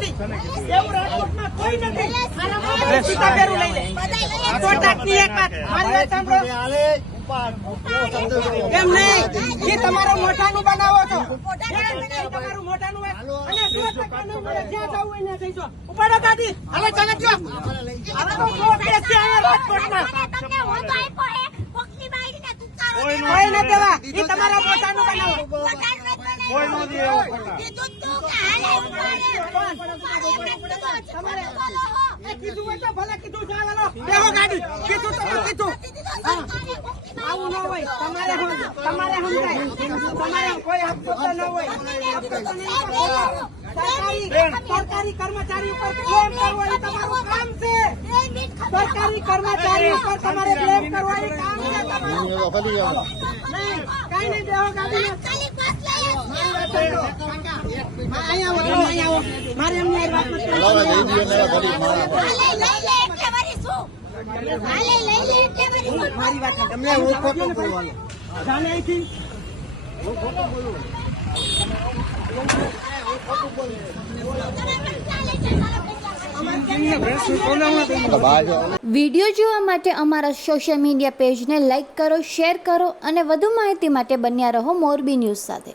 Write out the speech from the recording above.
નથી. એવું રાજકોટમાં કોઈ નથી. સીતા પહેરું લઈ લે. કોટાકની એક વાત. મારી વાત સાંભળો. એમ નહીં? એ તમારો મોટાનું બનાવો છો. તમારું મોઢાનું અને સો ટકા ન મળે, જ્યાં જવું હોય ત્યાં ઉપાડો ગાડી હવે ચાલે ગયો હવે તો સો કેસ છે અહીંયા રાજકોટમાં કોઈ ન દેવા. એ તમારા મોટાનું બનાવો. કીધું હોય તો ભલે કીધું છે, બેહો ગાડી કીધું તો કીધું આવું ન હોય તમારે તમારે સમજાય તમારે કોઈ હપ્તો ન હોય. સરકારી સરકારી કર્મચારી ઉપર ક્લેમ કરવો એ તમારું કામ છે સરકારી કર્મચારી ઉપર તમારે ક્લેમ કરવો એ કામ છે તમારું નહીં કાંઈ નહીં બેહો ગાડીમાં અહીંયા આવો તમે અહીંયા આવો મારે એમને વાત મારી વાત નથી. હું ખોટું બોલવાનું. જાને અહીંથી વીડિયો જોવા માટે અમારા સોશિયલ મીડિયા પેજને લાઇક કરો શેર કરો અને વધુ માહિતી માટે બન્યા રહો મોરબી ન્યૂઝ સાથે.